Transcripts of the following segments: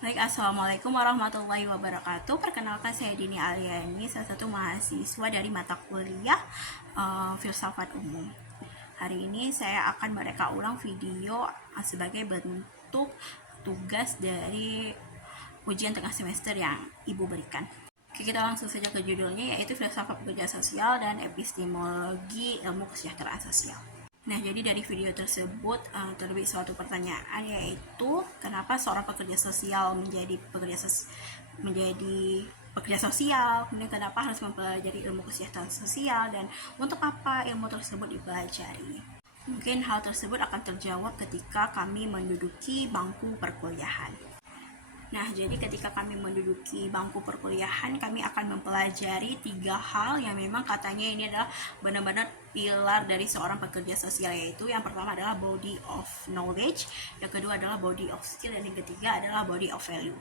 Baik, Assalamualaikum warahmatullahi wabarakatuh. Perkenalkan, saya Dini Aliani, salah satu mahasiswa dari mata kuliah Filsafat Umum. Hari ini saya akan mereka ulang video sebagai bentuk tugas dari ujian tengah semester yang Ibu berikan. Oke, kita langsung saja ke judulnya, yaitu Filsafat Pekerja Sosial dan Epistemologi Ilmu Kesejahteraan Sosial. Nah, jadi dari video tersebut terlebih suatu pertanyaan, yaitu kenapa seorang pekerja sosial menjadi pekerja sosial, kemudian kenapa harus mempelajari ilmu kesejahteraan sosial, dan untuk apa ilmu tersebut dipelajari. Mungkin hal tersebut akan terjawab ketika kami menduduki bangku perkuliahan. Nah, jadi ketika kami menduduki bangku perkuliahan, kami akan mempelajari 3 hal yang memang katanya ini adalah benar-benar pilar dari seorang pekerja sosial, yaitu yang pertama adalah body of knowledge, yang kedua adalah body of skill, dan yang ketiga adalah body of value.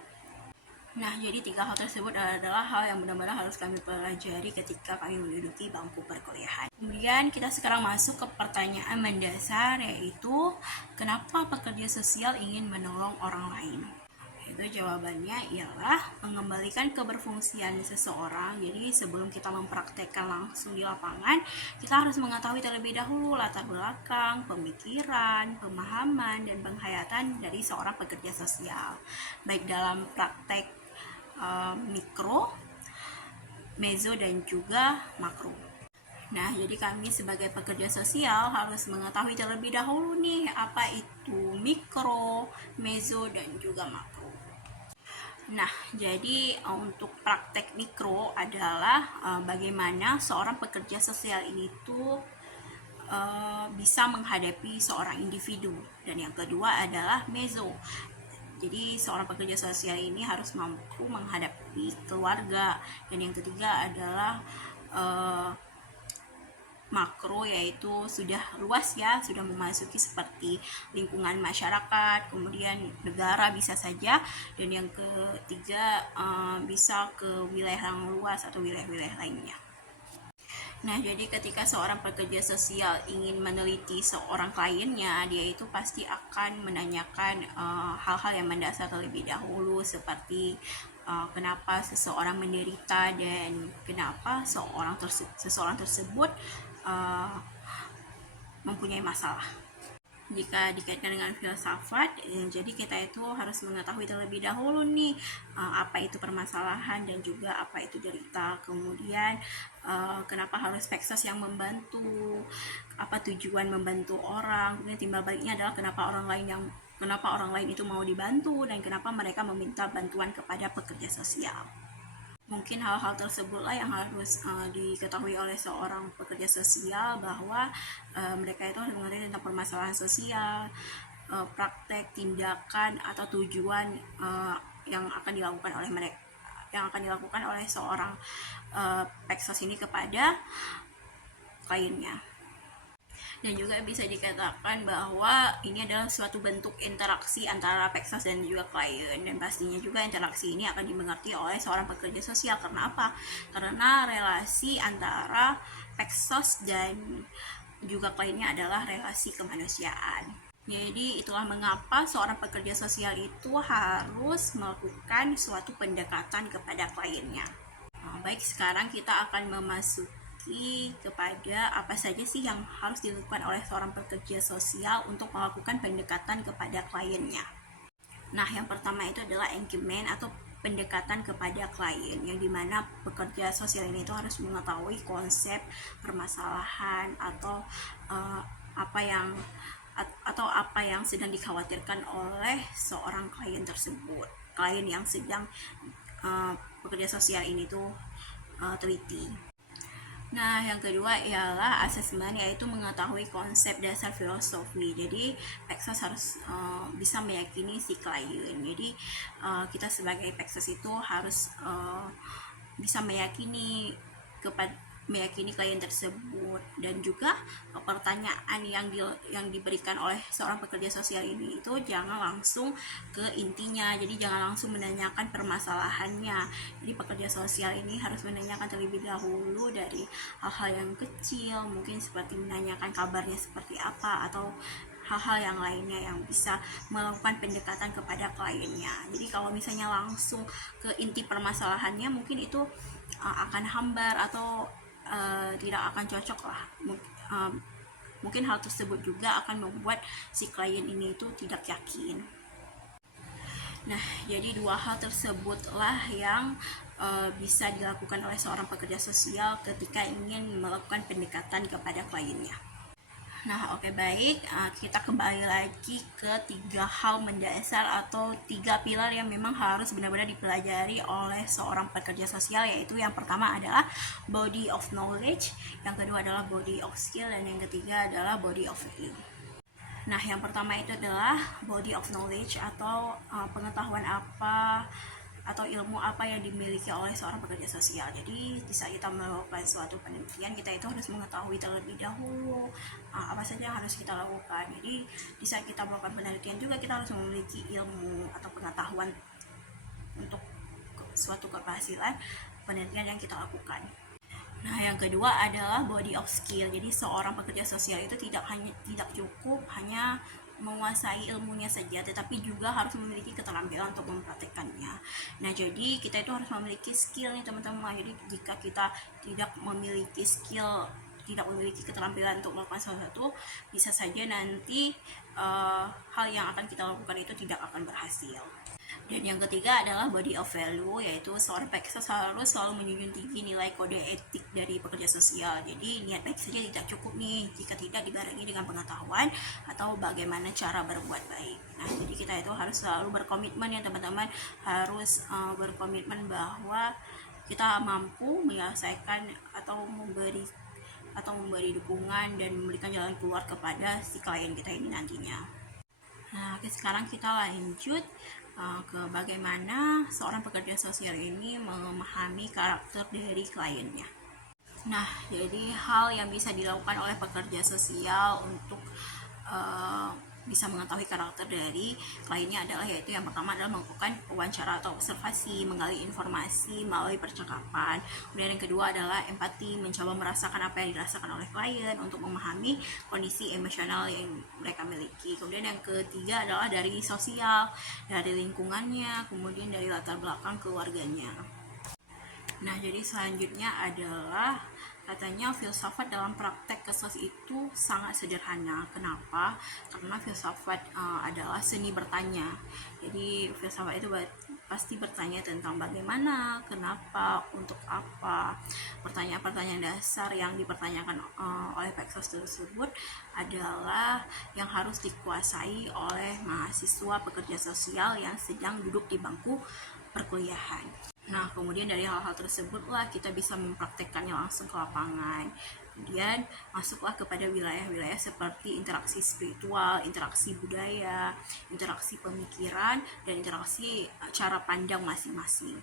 Nah, jadi 3 hal tersebut adalah hal yang benar-benar harus kami pelajari ketika kami menduduki bangku perkuliahan. Kemudian kita sekarang masuk ke pertanyaan mendasar, yaitu kenapa pekerja sosial ingin menolong orang lain? Itu jawabannya ialah mengembalikan keberfungsian seseorang. Jadi sebelum kita mempraktekkan langsung di lapangan, kita harus mengetahui terlebih dahulu latar belakang, pemikiran, pemahaman, dan penghayatan dari seorang pekerja sosial, baik dalam praktek mikro, mezo, dan juga makro. Nah, jadi kami sebagai pekerja sosial harus mengetahui terlebih dahulu nih apa itu mikro, mezo, dan juga makro. Nah, jadi untuk praktek mikro adalah bagaimana seorang pekerja sosial ini tuh bisa menghadapi seorang individu, dan yang kedua adalah mezo. Jadi seorang pekerja sosial ini harus mampu menghadapi keluarga, dan yang ketiga adalah makro, yaitu sudah luas ya, sudah memasuki seperti lingkungan masyarakat, kemudian negara bisa saja, dan yang ketiga bisa ke wilayah yang luas atau wilayah-wilayah lainnya. Nah, jadi ketika seorang pekerja sosial ingin meneliti seorang kliennya, dia itu pasti akan menanyakan hal-hal yang mendasar terlebih dahulu, seperti kenapa seseorang menderita dan kenapa seseorang tersebut mempunyai masalah. Jika dikaitkan dengan filsafat, jadi kita itu harus mengetahui terlebih dahulu nih apa itu permasalahan dan juga apa itu derita. Kemudian kenapa harus Peksos yang membantu, apa tujuan membantu orang. Kemudian timbal baliknya adalah kenapa orang lain itu mau dibantu, dan kenapa mereka meminta bantuan kepada pekerja sosial. Mungkin hal-hal tersebutlah yang harus diketahui oleh seorang pekerja sosial, bahwa mereka itu harus mengerti tentang permasalahan sosial, praktek, tindakan, atau tujuan yang akan dilakukan oleh seorang Peksos ini kepada kliennya. Dan juga bisa dikatakan bahwa ini adalah suatu bentuk interaksi antara Peksos dan juga klien, dan pastinya juga interaksi ini akan dimengerti oleh seorang pekerja sosial. Karena apa? Karena relasi antara Peksos dan juga kliennya adalah relasi kemanusiaan. Jadi itulah mengapa seorang pekerja sosial itu harus melakukan suatu pendekatan kepada kliennya. Baik, sekarang kita akan memasuki kepada apa saja sih yang harus dilakukan oleh seorang pekerja sosial untuk melakukan pendekatan kepada kliennya. Nah, yang pertama itu adalah engagement atau pendekatan kepada klien, yang dimana pekerja sosial ini itu harus mengetahui konsep permasalahan atau apa yang sedang dikhawatirkan oleh seorang klien tersebut, klien yang sedang pekerja sosial ini tuh teliti. Nah, yang kedua ialah asesmen, yaitu mengetahui konsep dasar filosofi. Jadi Peksos harus bisa meyakini si klien. Jadi kita sebagai Peksos itu harus bisa meyakini klien tersebut, dan juga pertanyaan yang diberikan oleh seorang pekerja sosial ini itu jangan langsung ke intinya. Jadi jangan langsung menanyakan permasalahannya. Jadi pekerja sosial ini harus menanyakan terlebih dahulu dari hal-hal yang kecil, mungkin seperti menanyakan kabarnya seperti apa, atau hal-hal yang lainnya yang bisa melakukan pendekatan kepada kliennya. Jadi kalau misalnya langsung ke inti permasalahannya, mungkin itu akan hambar atau tidak akan cocok lah. Mungkin hal tersebut juga akan membuat si klien ini itu tidak yakin. Nah, jadi dua hal tersebutlah yang bisa dilakukan oleh seorang pekerja sosial ketika ingin melakukan pendekatan kepada kliennya. Nah, oke, baik, kita kembali lagi ke 3 hal mendasar atau 3 pilar yang memang harus benar-benar dipelajari oleh seorang pekerja sosial, yaitu yang pertama adalah body of knowledge, yang kedua adalah body of skill, dan yang ketiga adalah body of value. Nah, yang pertama itu adalah body of knowledge atau pengetahuan apa atau ilmu apa yang dimiliki oleh seorang pekerja sosial. Jadi di saat kita melakukan suatu penelitian, kita itu harus mengetahui terlebih dahulu apa saja yang harus kita lakukan. Jadi di saat kita melakukan penelitian juga kita harus memiliki ilmu atau pengetahuan untuk suatu keberhasilan penelitian yang kita lakukan. Nah, yang kedua adalah body of skill. Jadi seorang pekerja sosial itu tidak cukup hanya menguasai ilmunya saja, tetapi juga harus memiliki keterampilan untuk mempraktekkannya. Nah, jadi kita itu harus memiliki skill nih teman-teman. Jadi jika kita tidak memiliki skill, tidak memiliki keterampilan untuk melakukan sesuatu, bisa saja nanti hal yang akan kita lakukan itu tidak akan berhasil. Dan yang ketiga adalah body of value, yaitu seorang pekerja harus selalu menjunjung tinggi nilai kode etik dari pekerja sosial. Jadi niat baik saja tidak cukup nih jika tidak dibarengi dengan pengetahuan atau bagaimana cara berbuat baik. Nah, jadi kita itu harus selalu berkomitmen ya teman-teman, harus berkomitmen bahwa kita mampu menyelesaikan atau memberi dukungan dan memberikan jalan keluar kepada si klien kita ini nantinya. Nah, oke, sekarang kita lanjut ke bagaimana seorang pekerja sosial ini memahami karakter dari kliennya. Nah, jadi hal yang bisa dilakukan oleh pekerja sosial untuk bisa mengetahui karakter dari kliennya adalah, yaitu yang pertama adalah melakukan wawancara atau observasi, menggali informasi melalui percakapan. Kemudian yang kedua adalah empati, mencoba merasakan apa yang dirasakan oleh klien untuk memahami kondisi emosional yang mereka miliki. Kemudian yang ketiga adalah dari sosial, dari lingkungannya, kemudian dari latar belakang keluarganya. Nah, jadi selanjutnya adalah katanya filsafat dalam praktek kesos itu sangat sederhana. Kenapa? Karena filsafat adalah seni bertanya. Jadi filsafat itu pasti bertanya tentang bagaimana, kenapa, untuk apa. Pertanyaan-pertanyaan dasar yang dipertanyakan oleh Peksos tersebut adalah yang harus dikuasai oleh mahasiswa pekerja sosial yang sedang duduk di bangku perkuliahan. Nah, kemudian dari hal-hal tersebutlah kita bisa mempraktekkannya langsung ke lapangan. Kemudian masuklah kepada wilayah-wilayah seperti interaksi spiritual, interaksi budaya, interaksi pemikiran, dan interaksi cara pandang masing-masing.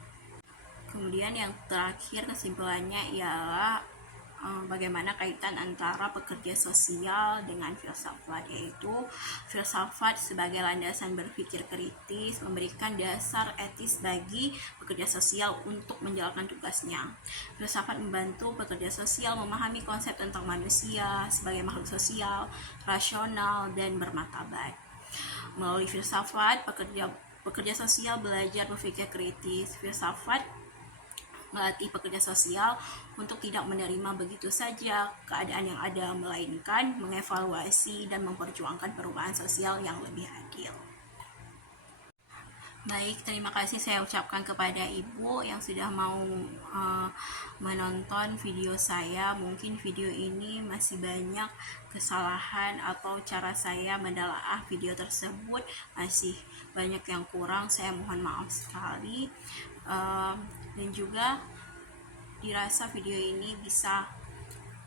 Kemudian yang terakhir kesimpulannya ialah bagaimana kaitan antara pekerja sosial dengan filsafat, yaitu filsafat sebagai landasan berpikir kritis memberikan dasar etis bagi pekerja sosial untuk menjalankan tugasnya. Filsafat membantu pekerja sosial memahami konsep tentang manusia sebagai makhluk sosial, rasional, dan bermartabat. Melalui filsafat, pekerja sosial belajar berpikir kritis. Filsafat melatih pekerja sosial untuk tidak menerima begitu saja keadaan yang ada, melainkan mengevaluasi dan memperjuangkan perubahan sosial yang lebih adil. Baik, terima kasih saya ucapkan kepada Ibu yang sudah mau menonton video saya. Mungkin video ini masih banyak kesalahan atau cara saya menelaah video tersebut masih banyak yang kurang, saya mohon maaf sekali. Dan juga dirasa video ini bisa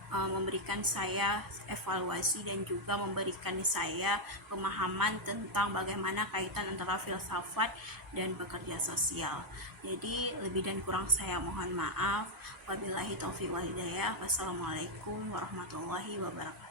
memberikan saya evaluasi dan juga memberikan saya pemahaman tentang bagaimana kaitan antara filsafat dan pekerja sosial. Jadi lebih dan kurang saya mohon maaf. Wabillahi taufiq wal hidayah. Wassalamualaikum warahmatullahi wabarakatuh.